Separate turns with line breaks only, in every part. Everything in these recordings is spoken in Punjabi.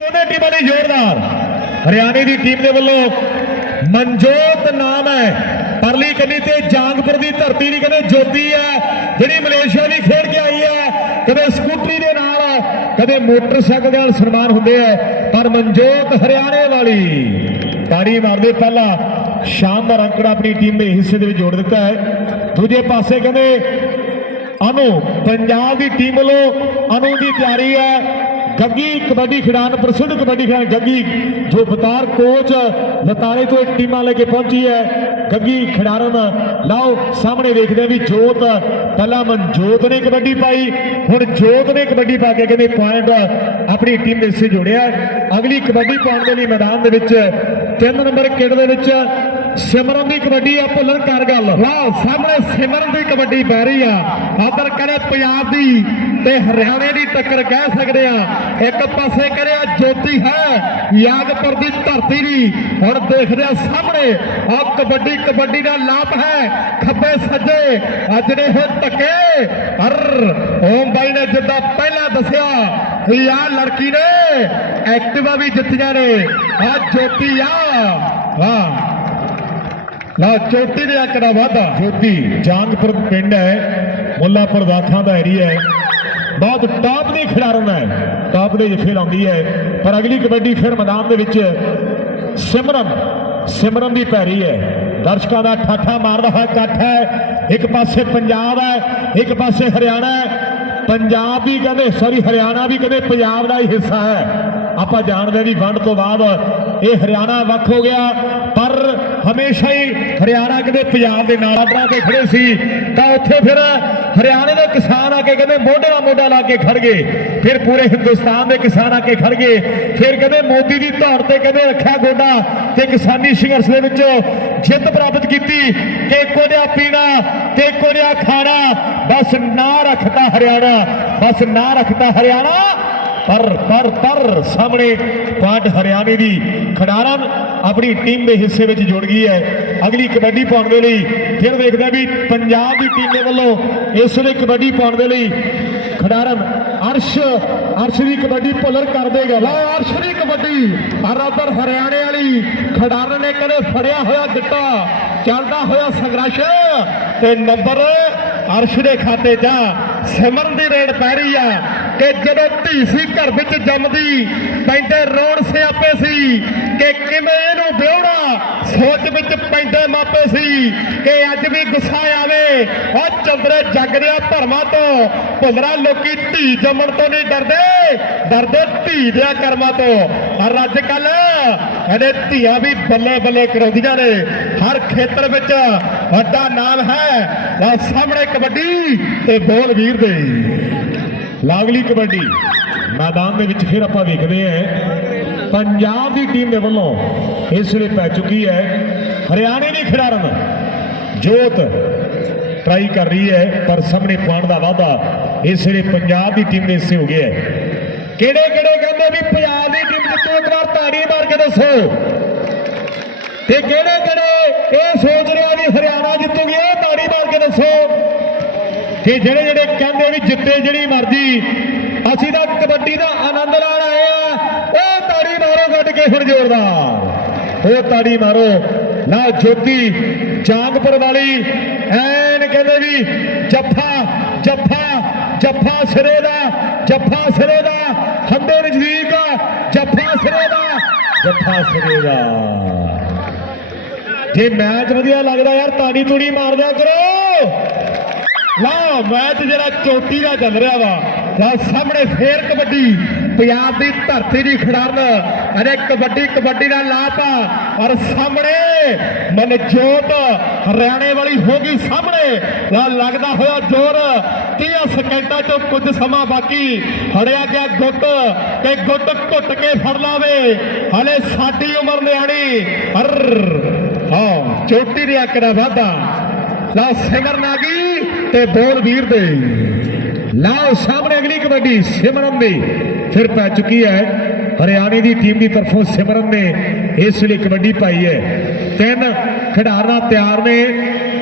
ਦੋਨੇ ਟੀਮਾਂ ਦੀ ਜ਼ੋਰਦਾਰ। ਹਰਿਆਣੇ ਦੀ ਟੀਮ ਦੇ ਵੱਲੋਂ ਮਨਜੋਤ ਨਾਮ ਹੈ। ਪਰਲੀ ਕੰਨੀ ਤੇ ਜਾਂਗਪੁਰ ਦੀ ਧਰਤੀ ਦੀ ਕਹਿੰਦੇ ਜੋਤੀ ਹੈ। ਜਿਹੜੀ ਮਲੇਸ਼ੀਆ ਵੀ ਖੇਡ ਕੇ ਆਈ ਹੈ। ਕਦੇ ਸਕੂਟਰੀ ਦੇ ਨਾਲ ਕਦੇ ਮੋਟਰਸਾਈਕਲ ਦੇ ਨਾਲ ਸਨਮਾਨ ਹੁੰਦੇ ਆ ਪਰ ਮਨਜੋਤ ਹਰਿਆਣੇ ਵਾਲੀ ਤਾੜੀ ਮਾਰਦੇ ਪਹਿਲਾਂ ਸ਼ਾਨਦਾਰ ਅੰਕੜਾ ਆਪਣੀ ਟੀਮ ਦੇ ਹਿੱਸੇ ਦੇ ਵਿੱਚ ਜੋੜ ਦਿੱਤਾ ਹੈ। ਦੂਜੇ ਪਾਸੇ ਕਹਿੰਦੇ ਅਨੂ, ਪੰਜਾਬ ਦੀ ਟੀਮ ਵੱਲੋਂ ਅਨੂ ਦੀ ਤਿਆਰੀ ਹੈ। ਗੱਗੀ ਕਬੱਡੀ ਖਿਡਾਰਨ ਪ੍ਰਸਿੱਧ ਕਬੱਡੀ ਖਿਡਾਰਨ ਗੱਗੀ ਜੋ ਬਤਾਰ ਕੋਚ ਲਤਾਰੇ ਤੋਂ ਇੱਕ ਟੀਮਾਂ ਲੈ ਕੇ ਪਹੁੰਚੀ ਹੈ। ਗੱਗੀ ਖਿਡਾਰਨ, ਲਾਓ ਸਾਹਮਣੇ ਵੇਖਦੇ ਹਾਂ ਵੀ ਜੋਤ, ਪਹਿਲਾਂ ਮਨਜੋਤ ਨੇ ਕਬੱਡੀ ਪਾਈ, ਹੁਣ ਜੋਤ ਨੇ ਕਬੱਡੀ ਪਾ ਕੇ ਕਹਿੰਦੇ ਪੁਆਇੰਟ ਆਪਣੀ ਟੀਮ ਦੇ ਹਿੱਸੇ ਜੋੜਿਆ। ਅਗਲੀ ਕਬੱਡੀ ਪਾਉਣ ਦੇ ਲਈ ਮੈਦਾਨ ਦੇ ਵਿੱਚ ਤਿੰਨ ਨੰਬਰ ਕਿੱਟ ਦੇ ਵਿੱਚ ਸਿਮਰਨ ਦੀ ਕਬੱਡੀ ਆ, ਭੁੱਲਰ ਕਰ ਗੱਲ। ਵਾਹ ਸਾਹਮਣੇ ਸਿਮਰਨ ਦੀ ਕਬੱਡੀ ਪੈ ਰਹੀ ਆ। ਆਦਰ ਕਰੇ ਪੰਜਾਬ ਦੀ ਤੇ ਹਰਿਆਣੇ ਦੀ ਟੱਕਰ ਕਹਿ ਸਕਦੇ ਆ ਇੱਕ ਪਾਸੇ ਕਰਿਆ ਜੋਤੀ ਹੈ, ਯਾਦਪੁਰ ਦੀ ਧਰਤੀ ਦੀ ਹੁਣ ਦੇਖਦੇ ਆ ਸਾਹਮਣੇ ਆ ਕਬੱਡੀ ਕਬੱਡੀ ਦਾ ਲਾਭ ਹੈ, ਖੱਬੇ ਸੱਜੇ, ਅੱਜ ਨੇ ਇਹ ਧੱਕੇ। ਹਰ ਓਮ ਬਾਈ ਨੇ ਜਿੱਦਾਂ ਪਹਿਲਾਂ ਦੱਸਿਆ, ਵੀ ਲੜਕੀ ਨੇ ਐਕਟਿਵਾ ਵੀ ਜਿੱਤੀਆਂ ਨੇ। ਆ ਜੋਤੀ ਆ, ਵਾਹ। ਨਾ ਚੋਟੀ ਦੇ ਅੰਕ ਵਾਧਾ। ਜੋਤੀ ਜਾਂਗਪੁਰ ਪਿੰਡ ਹੈ, ਮੁੱਲਾਪੁਰ ਦਾਖਾਂ ਦਾ ਏਰੀਆ ਹੈ। ਬਹੁਤ ਟਾਪ ਦੇ ਖਿਡਾਰਨ ਹੈ। ਟਾਪ ਦੇ ਜਿੱਥੇ ਲਾਉਂਦੀ ਹੈ। ਪਰ ਅਗਲੀ ਕਬੱਡੀ ਫਿਰ ਮੈਦਾਨ ਦੇ ਵਿੱਚ ਸਿਮਰਨ ਸਿਮਰਨ ਦੀ ਪੈਰੀ ਹੈ। ਦਰਸ਼ਕਾਂ ਦਾ ਠਾਠਾ ਮਾਰਦਾ ਹੋਇਆ ਇਕੱਠ ਹੈ। ਇੱਕ ਪਾਸੇ ਪੰਜਾਬ ਹੈ, ਇੱਕ ਪਾਸੇ ਹਰਿਆਣਾ ਹੈ। ਪੰਜਾਬ ਵੀ ਕਹਿੰਦੇ ਸੌਰੀ ਹਰਿਆਣਾ ਵੀ ਕਹਿੰਦੇ ਪੰਜਾਬ ਦਾ ਹੀ ਹਿੱਸਾ ਹੈ। ਆਪਾਂ ਜਾਣਦੇ ਵੀ ਵੰਡ ਤੋਂ ਬਾਅਦ ਇਹ ਹਰਿਆਣਾ ਵੱਖ ਹੋ ਗਿਆ, ਪਰ ਹਮੇਸ਼ਾ ਹੀ ਹਰਿਆਣਾ ਕਹਿੰਦੇ ਪੰਜਾਬ ਦੇ ਨਾਲ ਆਡਰਾਂ ਤੇ ਖੜੇ ਸੀ। ਤਾਂ ਉੱਥੇ ਫਿਰ ਹਰਿਆਣੇ ਦੇ ਕਿਸਾਨ ਆ ਕੇ ਕਹਿੰਦੇ ਮੋਢੇ ਨਾਲ ਮੋਢਾ ਲਾ ਕੇ ਖੜ ਗਏ। ਫਿਰ ਪੂਰੇ ਹਿੰਦੁਸਤਾਨ ਦੇ ਕਿਸਾਨ ਆ ਕੇ ਖੜ ਗਏ। ਫਿਰ ਕਹਿੰਦੇ ਮੋਦੀ ਦੀ ਧੌਣ ਤੇ ਕਹਿੰਦੇ ਰੱਖਿਆ ਗੋਡਾ ਤੇ ਕਿਸਾਨੀ ਸੰਘਰਸ਼ ਦੇ ਵਿੱਚ ਜਿੱਤ ਪ੍ਰਾਪਤ ਕੀਤੀ ਕਿ ਇੱਕੋ ਜਿਹਾ ਪੀਣਾ ਤੇ ਇੱਕੋ ਖਾਣਾ। ਬਸ ਨਾ ਰੱਖਦਾ ਹਰਿਆਣਾ, ਬਸ ਨਾ ਰੱਖਦਾ ਹਰਿਆਣਾ। ਪਰ ਪਰ ਪਰ ਸਾਹਮਣੇ ਪੁਆਇੰਟ ਹਰਿਆਣੇ ਦੀ ਖਿਡਾਰਨ ਆਪਣੀ ਟੀਮ ਦੇ ਹਿੱਸੇ ਵਿੱਚ ਜੁੜ ਗਈ ਹੈ। ਅਗਲੀ ਕਬੱਡੀ ਪਾਉਣ ਦੇ ਲਈ ਫਿਰ ਦੇਖਦੇ ਵੀ ਪੰਜਾਬ ਦੀ ਟੀਮ ਦੇ ਵੱਲੋਂ ਇਸ ਵੇਲੇ ਕਬੱਡੀ ਪਾਉਣ ਦੇ ਲਈ ਖਿਡਾਰਨ ਅਰਸ਼ ਅਰਸ਼ ਦੀ ਕਬੱਡੀ ਭੁੱਲਰ ਕਰ ਦੇਗਾ ਲਾ ਅਰਸ਼ ਦੀ ਕਬੱਡੀ ਅਰਦਰ ਹਰਿਆਣੇ ਵਾਲੀ ਖਿਡਾਰਨ ਨੇ ਕਦੇ ਫੜਿਆ ਹੋਇਆ ਗਿੱਟਾ, ਚੱਲਦਾ ਹੋਇਆ ਸੰਘਰਸ਼ ਤੇ ਨੰਬਰ ਅਰਸ਼ ਦੇ ਖਾਤੇ 'ਚ ਸਿਮਰਨ ਦੀ ਰੇਡ ਪੈ ਰਹੀ ਆ। ਕਿ ਜਦੋਂ ਧੀ ਸੀ ਘਰ ਵਿੱਚ ਜੰਮਦੀ, ਪੈਂਦੇ ਰੋਣ ਸਿਆਪੇ ਸੀ ਕਿ ਕਿਵੇਂ ਇਹਨੂੰ ਵਿਆਹਣਾ? ਸੋਚ ਵਿੱਚ ਪੈਂਦੇ ਮਾਪੇ ਸੀ ਕਿ ਅੱਜ ਵੀ ਗੁੱਸਾ ਆਵੇ। ਉਹ ਚੰਦਰੇ ਜੱਗ ਦਿਆ ਭਰਮਾਂ ਤੋਂ। ਭੁੱਲਰਾ ਲੋਕੀ ਧੀ ਜੰਮਣ ਤੋਂ ਨਹੀਂ ਡਰਦੇ। ਡਰਦੇ ਧੀ ਦਿਆ ਕਰਮਾਂ ਤੋਂ। ਪਰ ਅੱਜ ਕੱਲ ਇਹਦੇ ਧੀਆਂ ਵੀ ਬੱਲੇ ਬੱਲੇ ਕਰਾਉਂਦੀਆਂ ਨੇ। ਹਰ ਖੇਤਰ ਵਿੱਚ ਵੱਡਾ ਨਾਮ ਹੈ। ਆ ਸਾਹਮਣੇ ਕਬੱਡੀ ਤੇ ਬੋਲ ਵੀਰ ਦੇ। ਲਾਗਲੀ ਕਬੱਡੀ। ਮੈਦਾਨ ਦੇ ਵਿੱਚ ਫਿਰ ਆਪਾਂ ਵੇਖਦੇ ਹਾਂ, ਪੰਜਾਬ ਦੀ ਟੀਮ ਦੇ ਵੱਲੋਂ ਇਸ ਵੇਲੇ ਪੈ ਚੁੱਕੀ ਹੈ। ਹਰਿਆਣੇ ਦੀ ਖਿਡਾਰਨ। ਜੋਤ ਟਰਾਈ ਕਰ ਰਹੀ ਹੈ, ਪਰ ਸਾਹਮਣੇ ਪਾਉਣ ਦਾ ਵਾਧਾ ਇਸ ਵੇਲੇ ਪੰਜਾਬ ਦੀ ਟੀਮ ਦੇ ਹਿੱਸੇ ਹੋ ਗਿਆ ਹੈ। ਕਿਹੜੇ ਕਿਹੜੇ ਕਹਿੰਦੇ ਵੀ ਪੰਜਾਬ ਦੀ ਟੀਮ ਜਿੱਤੂ? ਇੱਕ ਵਾਰ ਤਾੜੀ ਮਾਰ ਕੇ ਦੱਸੋ। ਤੇ ਕਿਹੜੇ ਕਿਹੜੇ? ਇਹ ਸੋਚ ਰਿਹਾ ਵੀ ਹਰਿਆਣਾ ਜਿੱਤੂਗੀ, ਇਹ ਤਾੜੀ ਮਾਰ ਕੇ ਦੱਸੋ। ਕਿ ਜਿਹੜੇ ਜਿਹੜੇ ਕਹਿੰਦੇ ਵੀ ਜਿੱਤੇ ਜਿਹੜੀ ਮਰਜ਼ੀ, ਅਸੀਂ ਤਾਂ ਕਬੱਡੀ ਦਾ ਆਨੰਦ ਲੈਣ ਆਏ ਆ। ਉਹ ਤਾੜੀ ਮਾਰੋ ਗੱਡ ਕੇ ਹੁਣ ਜ਼ੋਰਦਾਰ। ਉਹ ਤਾੜੀ ਮਾਰੋ। ਨਾ ਜੋਤੀ ਜਾਂਗਪੁਰ ਵਾਲੀ, ਐਨ ਕਹਿੰਦੇ ਵੀ ਜੱਫਾ ਜੱਫਾ ਜੱਫਾ ਸਿਰੇ ਦਾ, ਜੱਫਾ ਸਿਰੇ ਦਾ ਹੰਦੇ ਨਜ਼ਦੀਕ ਜੱਫਾ ਸਿਰੇ ਦਾ, ਜੱਫਾ ਸਿਰੇ ਦਾ। ਜੇ ਮੈਚ ਵਧੀਆ ਲੱਗਦਾ ਯਾਰ ਤਾੜੀ ਤੂੜੀ ਮਾਰ ਦਿਆ ਕਰੋ। ਲਾ ਮੈਚ ਜਿਹੜਾ ਚੋਟੀ ਦਾ ਚੱਲ ਰਿਹਾ ਵਾ ਲਾ ਸਾਹਮਣੇ ਫੇਰ ਕਬੱਡੀ, ਪੰਜਾਬ ਦੀ ਧਰਤੀ ਦੀ ਖਿਡਾਰਨ ਅਰੇ ਕਬੱਡੀ ਕਬੱਡੀ ਦਾ ਲਾਪ ਔਰ ਸਾਹਮਣੇ ਮਨਜੋਤ ਹਰਿਆਣੇ ਵਾਲੀ ਹੋ ਗਈ ਸਾਹਮਣੇ ਲਾ ਲੱਗਦਾ ਹੋਇਆ ਜ਼ੋਰ 30 ਸਕਿੰਟਾਂ ਤੋਂ ਕੁਝ ਸਮਾਂ ਬਾਕੀ ਹੜਿਆ ਗਿਆ ਗੁੱਟ, ਤੇ ਗੁੱਟ ਘੁੱਟ ਕੇ ਫੜ ਲਾਵੇ, ਹਲੇ ਸਾਡੀ ਉਮਰ ਨਿਆਣੀ ਹਰ ਹਾਂ, ਚੋਟੀ ਦੇ ਅੱਕ ਦਾ ਵਾਧਾ ਲਾ ਸਿਮਰਨ ਆ ਗਈ। ਤੇ ਬੋਲ ਵੀਰ ਦੇ। ਲਓ ਸਾਹਮਣੇ ਅਗਲੀ ਕਬੱਡੀ, ਸਿਮਰਨ ਦੀ। ਫਿਰ ਪੈ ਚੁੱਕੀ ਹੈ ਹਰਿਆਣੇ ਦੀ ਟੀਮ ਦੀ ਤਰਫੋਂ ਸਿਮਰਨ ਨੇ ਇਸ ਲਈ ਕਬੱਡੀ ਪਾਈ ਹੈ। ਤਿੰਨ ਖਿਡਾਰਾਂ ਤਿਆਰ ਨੇ।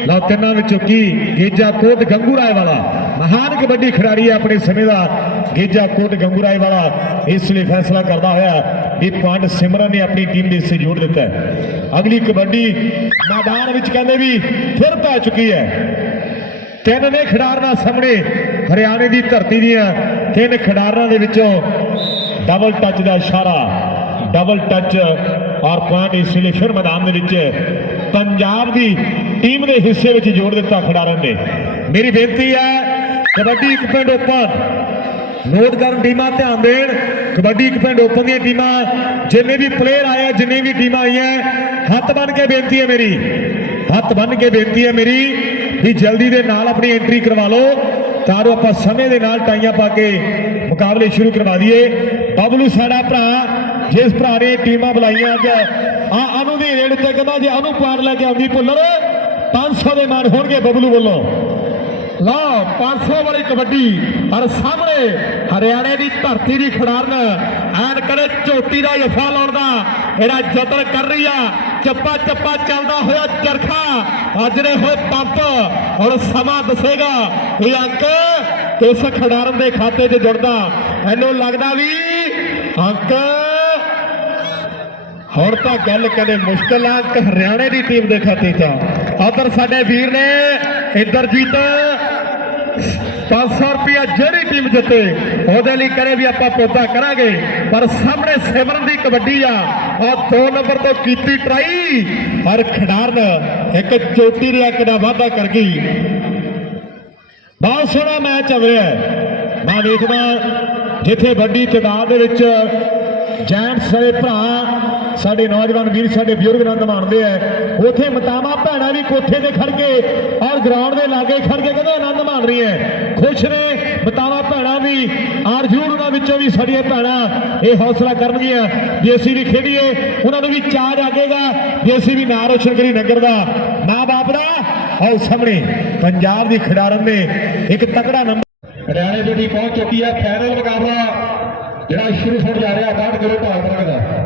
ਲਓ ਤਿੰਨਾਂ ਵਿੱਚੋਂ ਕੀ? ਗੇਜਾ ਕੋਟ ਗੰਗੂ ਰਾਏ ਵਾਲਾ। ਮਹਾਨ ਕਬੱਡੀ ਖਿਡਾਰੀ ਹੈ ਆਪਣੇ ਸਮੇਂ ਦਾ। ਗੇਜਾ ਕੋਟ ਗੰਗੂ ਰਾਏ ਵਾਲਾ ਇਸ ਲਈ ਫੈਸਲਾ ਕਰਦਾ ਹੋਇਆ ਵੀ ਪੁਆਇੰਟ ਸਿਮਰਨ ਨੇ ਆਪਣੀ ਟੀਮ ਦੇ ਹਿੱਸੇ ਜੋੜ ਦਿੱਤਾ ਹੈ। ਅਗਲੀ ਕਬੱਡੀ ਮੈਦਾਨ ਵਿੱਚ ਕਹਿੰਦੇ ਵੀ ਫਿਰ ਪੈ ਚੁੱਕੀ ਹੈ। ਤਿੰਨ ਨੇ ਖਿਡਾਰਨਾਂ ਸਾਹਮਣੇ ਹਰਿਆਣੇ ਦੀ ਧਰਤੀ ਦੀਆਂ ਤਿੰਨ ਖਿਡਾਰਨਾਂ ਦੇ ਵਿੱਚੋਂ ਡਬਲ ਟੱਚ ਦਾ ਇਸ਼ਾਰਾ ਡਬਲ ਟੱਚ ਔਰ ਪੁਆਇੰਟ ਇਸ ਲਈ ਫਿਰ ਮੈਦਾਨ ਦੇ ਵਿੱਚ ਪੰਜਾਬ ਦੀ ਟੀਮ ਦੇ ਹਿੱਸੇ ਵਿੱਚ ਜੋੜ ਦਿੱਤਾ ਖਿਡਾਰਨ ਨੇ। ਮੇਰੀ ਬੇਨਤੀ ਹੈ, ਕਬੱਡੀ ਇੱਕ ਪਿੰਡ ਓਪਨ ਨੋਟ ਕਰਨ ਟੀਮਾਂ ਧਿਆਨ ਦੇਣ, ਕਬੱਡੀ ਇੱਕ ਪਿੰਡ ਓਪਨ ਦੀਆਂ ਟੀਮਾਂ, ਜਿੰਨੇ ਵੀ ਪਲੇਅਰ ਆਏ ਆ, ਜਿੰਨੇ ਵੀ ਟੀਮਾਂ ਆਈਆਂ, ਹੱਥ ਬੰਨ ਕੇ ਬੇਨਤੀ ਹੈ ਮੇਰੀ, ਹੱਥ ਬੰਨ ਕੇ ਬੇਨਤੀ ਹੈ ਮੇਰੀ ਵੀ ਜਲਦੀ ਦੇ ਨਾਲ ਆਪਣੀ ਐਂਟਰੀ ਕਰਵਾ ਲਓ। ਤਾਂ ਜੋ ਆਪਾਂ ਸਮੇਂ ਦੇ ਨਾਲ ਟਾਈਆਂ ਪਾ ਕੇ ਮੁਕਾਬਲੇ ਸ਼ੁਰੂ ਕਰਵਾ ਦਈਏ। ਬਬਲੂ ਸਾਡਾ ਭਰਾ, ਜਿਸ ਭਰਾ ਨੇ ਟੀਮਾਂ ਬੁਲਾਈਆਂ ਅੱਜ। ਆ ਅਨੂ ਦੀ ਰੇਡ ਤੇ ਕਹਿੰਦਾ ਜੇ ਅਨੂ ਪਾਰ ਲੈ ਕੇ ਆਉਂਦੀ ਭੁੱਲਰ 500 ਦੇ ਮਾਨ ਹੋਣਗੇ ਬਬਲੂ ਵੱਲੋਂ। ਲਓ 500 ਵਾਲੀ ਕਬੱਡੀ। ਔਰ ਸਾਹਮਣੇ ਹਰਿਆਣੇ ਦੀ ਧਰਤੀ ਦੀ ਖਿਡਾਰਨ ਐਨ ਕਰੇ ਝੋਟੀ ਦਾ ਜਫਾ ਲਾਉਣ ਦਾ। ਇਹਦਾ ਯਤਨ ਕਰ ਰਹੀ ਆ। ਚੱਪਾ ਚੱਪਾ ਚੱਲਦਾ ਹੋਇਆ ਚਰਖਾ। ਅੱਜ ਹੋਏ ਪੰਪ। ਹੁਣ ਸਮਾਂ ਦੱਸੇਗਾ ਇਹ ਅੰਕ ਕਿਸ ਖਿਡਾਰਨ ਦੇ ਖਾਤੇ 'ਚ ਜੁੜਦਾ। ਇਹਨੂੰ ਲੱਗਦਾ ਵੀ ਅੰਕ ਹੁਣ ਤਾਂ ਗੱਲ ਕਦੇ ਮੁਸ਼ਕਲ ਆ ਕਿ ਹਰਿਆਣੇ ਦੀ ਟੀਮ ਦੇ ਖਾਤੇ 'ਚ ਆਦਰ ਸਾਡੇ ਵੀਰ ਨੇ ਇੰਦਰਜੀਤ 500 ਰੁਪਇਆ ਜਿਹੜੀ ਟੀਮ ਜਿੱਤੇ, ਉਹਦੇ ਲਈ ਕਰੇ ਵੀ ਆਪਾਂ ਪੌਦਾ ਕਰਾਂਗੇ। ਪਰ ਸਾਹਮਣੇ ਸਿਮਰਨ ਦੀ ਕਬੱਡੀ ਆ। ਉਹ 2 ਨੰਬਰ ਤੋਂ ਕੀਤੀ ਟਰਾਈ ਪਰ ਖਿਡਾਰਨ ਇੱਕ ਚੋਟੀ ਦੇ ਇੱਕ ਵਾਧਾ ਕਰ ਗਈ। ਬਹੁਤ ਸੋਹਣਾ ਮੈਚ ਚੱਲ ਰਿਹਾ ਹੈ ਮੈਂ ਵੇਖਦਾ ਜਿੱਥੇ ਵੱਡੀ ਤਾਦਾਦ ਦੇ ਵਿੱਚ ਜੈਂਟਸ ਦੇ ਭਰਾ ਸਾਡੇ ਨੌਜਵਾਨ ਵੀਰ ਸਾਡੇ ਬਜ਼ੁਰਗ ਆਨੰਦ ਮਾਣਦੇ ਆ। ਉਥੇ ਮਤਾਵਾ ਭੈਣਾਂ ਵੀ ਕੋਠੇ ਤੇ ਖੜ ਕੇ ਔਰ ਗਰਾਊਂਡ ਦੇ ਲਾਗੇ ਖੜ ਕੇ ਕਹਿੰਦੇ ਆਨੰਦ ਮਾਣ ਰਹੀਆਂ ਖੁਸ਼ ਨੇ, ਮਤਾਵਾ ਭੈਣਾਂ ਵੀ ਔਰ ਜ਼ਰੂਰ ਉਹਨਾਂ ਵਿੱਚੋਂ ਵੀ ਸਾਡੀਆਂ ਭੈਣਾਂ ਇਹ ਹੌਸਲਾ ਕਰਨਗੀਆਂ। ਵੀ ਅਸੀਂ ਵੀ ਖੇਡੀਏ, ਉਹਨਾਂ ਨੂੰ ਵੀ ਚਾਹ ਜਾਗੇਗਾ। ਜੇ ਅਸੀਂ ਵੀ ਨਾਂ ਰੋਸ਼ਨ ਕਰੀ ਨਗਰ ਦਾ, ਮਾਂ ਬਾਪ ਦਾ, ਆਓ ਸਾਹਮਣੇ, ਪੰਜਾਬ ਦੀ ਖਿਡਾਰਨ ਨੇ ਇੱਕ ਤਕੜਾ ਨੰਬਰ। ਹਰਿਆਣੇ ਦੀ ਪਹੁੰਚ ਚੁੱਕੀ ਹੈ ਫਾਈਨਲ ਮੁਕਾਬਲਾ ਜਿਹੜਾ ਸ਼ੁਰੂ ਹੋਣ ਜਾ ਰਿਹਾ 62 ਕਿਲੋ ਭਾਰ ਵਰਗ ਦਾ।